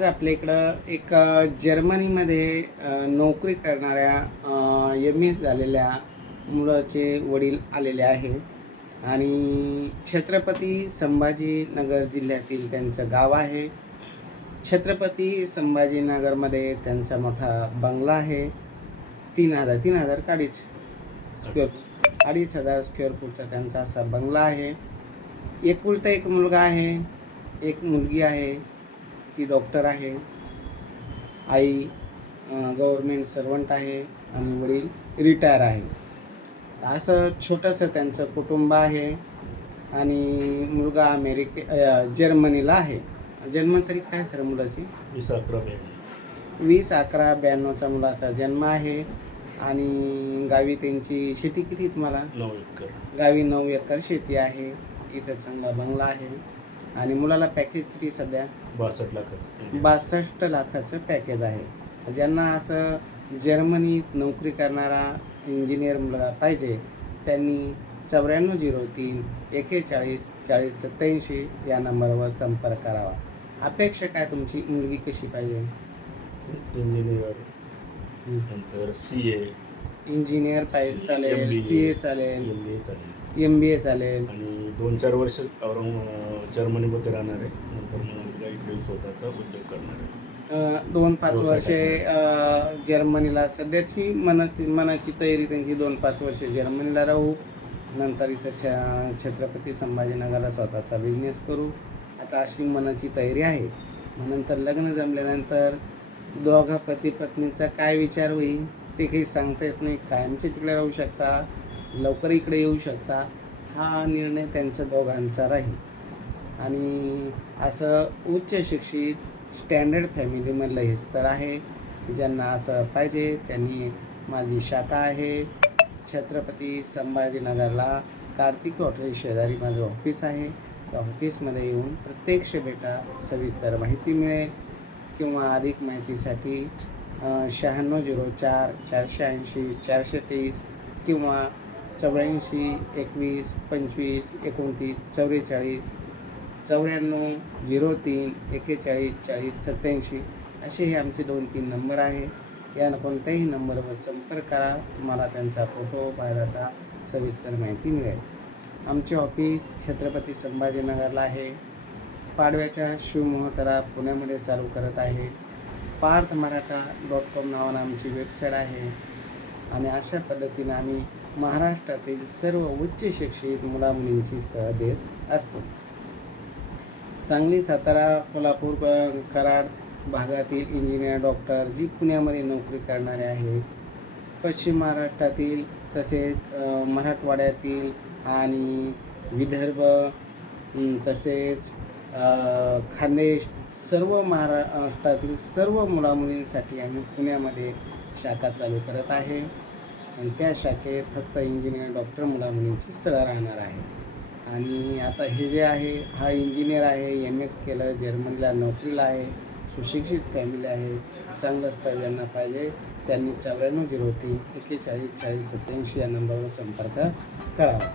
आज आपल्या इकडं एक जर्मनीमध्ये नोकरी करणाऱ्या एम एस झालेल्या मुलाचे वडील आलेले आहे आणि छत्रपती संभाजीनगर जिल्ह्यातील त्यांचं गाव आहे. छत्रपती संभाजीनगरमध्ये त्यांचा मोठा बंगला आहे. तीन हजार तीन हजार अडीच स्क्वेअर अडीच हजार स्क्वेअर फूटचा त्यांचा असा बंगला आहे. एकुलता एक मुलगा आहे एक मुलगी आहे. ती डॉक्टर आहे आई गव्हर्मेंट सर्वंट आहे आणि वडील रिटायर आहे. असं छोटंसं त्यांचं कुटुंब आहे आणि मुलगा अमेरिके जर्मनीला आहे. जन्मतारीख काय सर मुलाची? वीस अकरा ब्याण्णव वीस अकरा ब्याण्णवचा मुलाचा जन्म आहे आणि गावी त्यांची शेती किती तुम्हाला? नऊ एकर. गावी नऊ एकर शेती आहे. इथं चांगला बंगला आहे. आणि मुलाला पॅकेज किती सध्या? बासष्ट लाखाचं. बासष्ट लाखाचं पॅकेज आहे. ज्यांना असं जर्मनीत नोकरी करणारा इंजिनियर मुलगा पाहिजे त्यांनी चौऱ्याण्णव झिरो तीन एकेचाळीस चाळीस सत्याऐंशी या नंबरवर संपर्क करावा. अपेक्षा काय तुमची? मुलगी कशी पाहिजे? इंजिनियर नंतर सी ए इंजिनियर पाहिजे चालेल. सी ए चालेल एम बी ए चालेल. एम बी ए चालेल. आणि दोन चार वर्ष औरंग जर्मनीमध्ये राहणार आहे. नंतर मग मुलगा इकडे स्वतःचा उद्योग करणार आहे. अं, दोन पाच वर्षे अं, जर्मनीला सध्याची मनस्थिती मनाची तयारी त्यांची दोन पाच वर्षे जर्मनीला राहू. नंतर इथं छ छत्रपती संभाजीनगरला स्वतःचा बिझनेस करू. आता अशी मनाची तयारी आहे. मग नंतर लग्न जमल्यानंतर दोघा पती पत्नीचा काय विचार होईल? ते काही सांगता येत नाही. कायमचे तिकडे राहू शकता लवकर इकडे येऊ शकता. हा निर्णय त्यांच्या दोघांचा राहील. आणि असं उच्च शिक्षित स्टँडर्ड फॅमिलीमधलं हे स्थळ आहे. ज्यांना असं पाहिजे त्यांनी माझी शाखा आहे. छत्रपती संभाजीनगरला कार्तिक हॉटेल शेजारी माझं ऑफिस आहे. त्या ऑफिसमध्ये येऊन प्रत्यक्ष भेटा सविस्तर माहिती मिळेल. किंवा अधिक माहितीसाठी शहाण्णव झिरो चार चारशे ऐंशी चारशे तीस किंवा चौऱ्याऐंशी एकवीस पंचवीस एकोणतीस चौवेचाळीस चौऱ्याण्णव झिरो तीन एक्केचाळीस चाळीस सत्याऐंशी असे हे आमचे दोन तीन नंबर आहे. या कोणत्याही नंबरवर संपर्क करा. तुम्हाला त्यांचा फोटो बायोडाटा सविस्तर माहिती मिळेल. आमचे ऑफिस छत्रपती संभाजीनगरला आहे. पाडव्याच्या शिवमुहूर्ताला पुण्यामध्ये चालू करत आहे. पार्थ मराठा डॉट कॉम नावानं आमची वेबसाईट आहे. आणि अशा पद्धतीनं आम्ही महाराष्ट्रातील सर्व उच्च शिक्षित मुलामुलींची स्थळं देत असतो. सांगली सातारा कोल्हापूर कराड भागातील इंजिनियर डॉक्टर जी पुण्यामध्ये नोकरी करणारे आहे. पश्चिम महाराष्ट्रातील तसेच मराठवाड्यातील आणि विदर्भ तसेच अ, खानदेश सर्व महाराष्ट्रातील सर्व मुलामुलींसाठी आम्ही पुण्यामध्ये शाखा चालू करत आहे. आणि त्या शाखेत फक्त इंजिनियर डॉक्टर मुलामुलींची स्थळं राहणार आहे. आणि आता हे जे आहे हा इंजिनियर आहे एम एस केलं जर्मनीला नोकरीला आहे सुशिक्षित फॅमिली आहे चांगलं स्थळ ज्यांना पाहिजे त्यांनी चौऱ्याण्णव झिरो तीन एकेचाळीस चाळीस सत्याऐंशी या नंबरवर संपर्क करावा.